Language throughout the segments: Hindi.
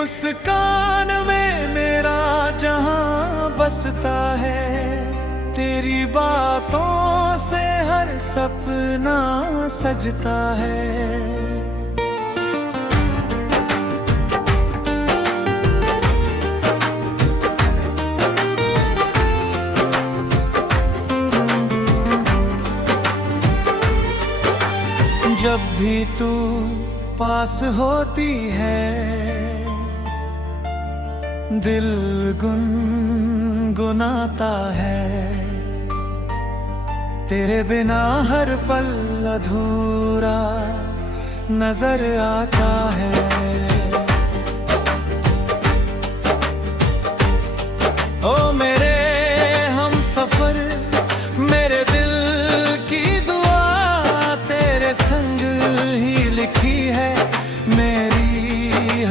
मुस्कान में मेरा जहां बसता है, तेरी बातों से हर सपना सजता है। जब भी तू पास होती है, दिल गुनगुनाता है। तेरे बिना हर पल अधूरा नजर आता है। ओ मेरे हम सफर, मेरे दिल की दुआ तेरे संग ही लिखी है। मेरी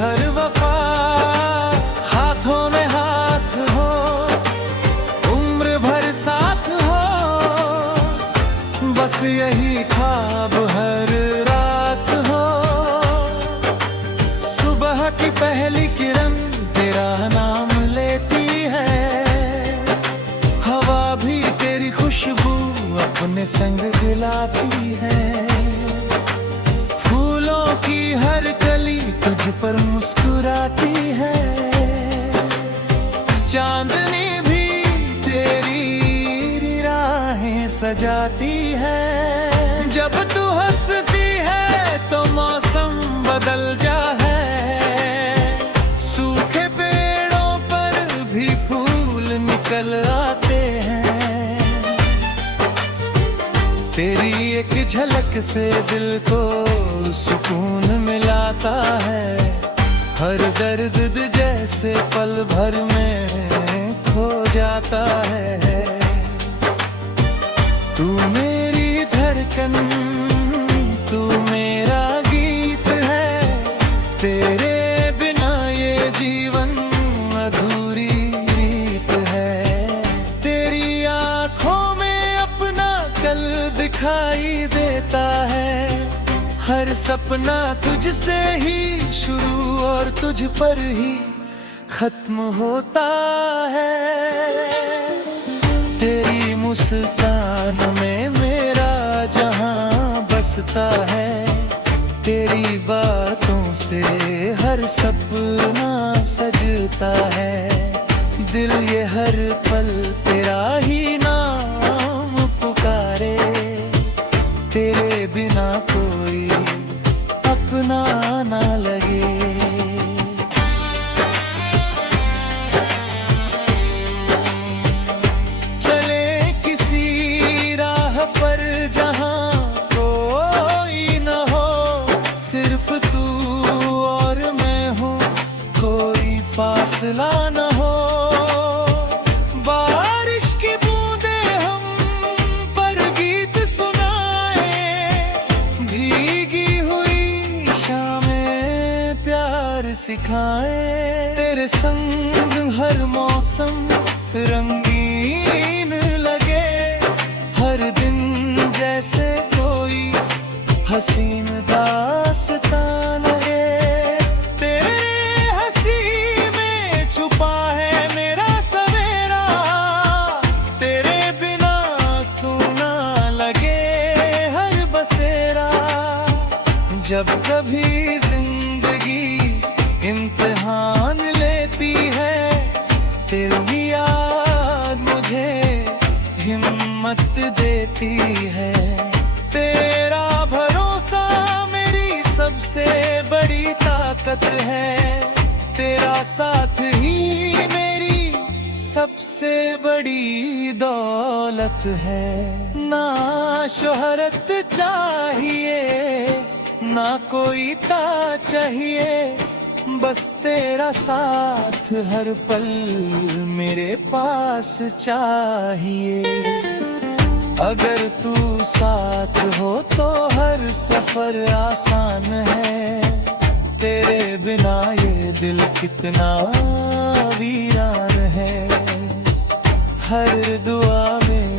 हर वफा हाथों में हाथ हो, उम्र भर साथ हो। बस यही ख्वाब हर रात हो। सुबह की पहली किरण तेरा नाम लेती है। हवा भी तेरी खुशबू अपने संग दिलाती है। फूलों की हर कली तुझ पर मुस्कुराती है। चांदनी भी तेरी राहें सजाती है। जब तू हंसती है तो मौसम बदल जाता है। सूखे पेड़ों पर भी फूल निकल आते हैं। तेरी एक झलक से दिल को सुकून मिलाता है। हर दर्द जैसे पल भर में खो जाता है। तू मेरी धड़कन, तू मेरा गीत है। तेरे बिना ये जीवन अधूरी रीत है। तेरी आँखों में अपना कल दिखाई देता है। हर सपना तुझसे ही शुरू और तुझ पर ही खत्म होता है। तेरी मुस्कान में मेरा जहां बसता है। तेरी बातों से हर सपना सजता है। दिल ये हर पल तेरा ही नाम पुकारे। तेरे बिना कोई अपना ना लगे। चले किसी राह पर जहां कोई न हो, सिर्फ तू और मैं हूँ, कोई फासला न हो। बारिश की बूंदें हम पर गीत सुनाए। भीगी हुई शामें प्यार सिखाए। तेरे संग हर मौसम रंगीन लगे। हर दिन जैसे कोई हसीन दास्तां लगे। तेरे हंसी में छुपा है मेरा सवेरा। तेरे बिना सूना लगे हर बसेरा। जब कभी जिंदगी इम्तिहान लेती है, तेरी याद मुझे हिम्मत देती है। तेरा भरोसा मेरी सबसे बड़ी ताकत है। तेरा साथ ही मेरी सबसे बड़ी दौलत है। ना शोहरत चाहिए, ना कोई ताज चाहिए। बस तेरा साथ हर पल मेरे पास चाहिए। अगर तू साथ हो तो हर सफर आसान है। तेरे बिना ये दिल कितना वीरान है। हर दुआ में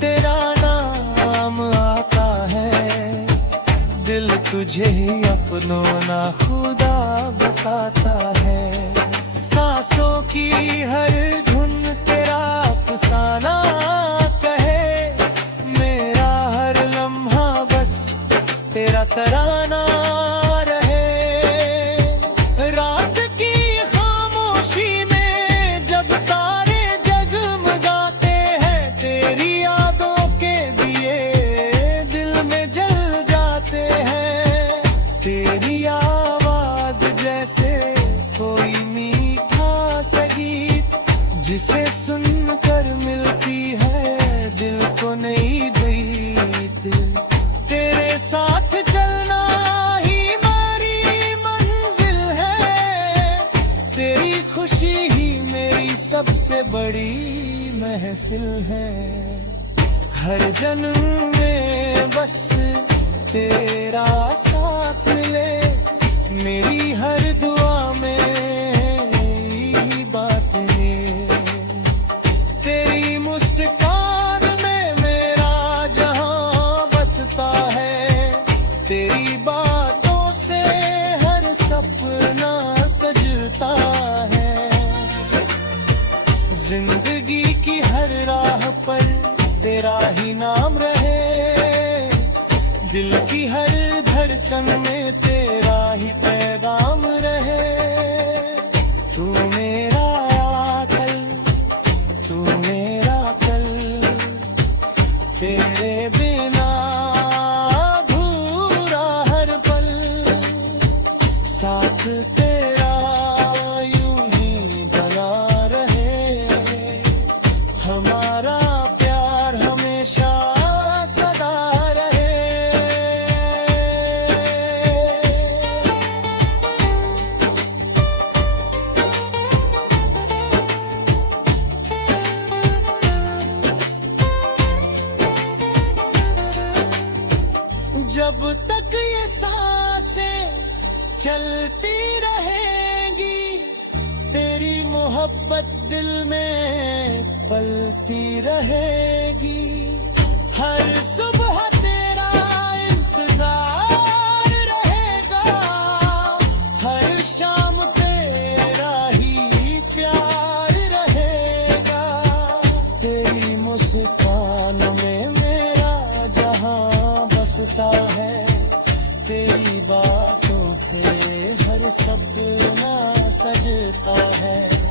तेरा नाम आता है। दिल तुझे ही अपनों ना खुदा बताता है। सबसे बड़ी महफिल है। हर जन्म में बस तेरा साथ मिले, मेरी हर दुआ में यही बात है। तेरी मुस्कान में मेरा जहां बसता है, तेरी बातों से हर सपना सजता है। जिंदगी की हर राह पर तेरा ही नाम रहे, दिल की हर धड़कन में तेरा ही पैगाम रहे। तू मेरा कल, तू मेरा कल, तेरे बिना अधूरा हर पल। साथ तेरा यूं ही बना रहे, हमारा प्यार हमेशा सदा रहे। जब तक ये सांसें चलती रहेंगी, तेरी मोहब्बत दिल में पलती रहेगी। हर सुबह तेरा इंतजार रहेगा, हर शाम तेरा ही प्यार रहेगा। तेरी मुस्कान में मेरा जहां बसता है, तेरी बातों से हर सपना सजता है।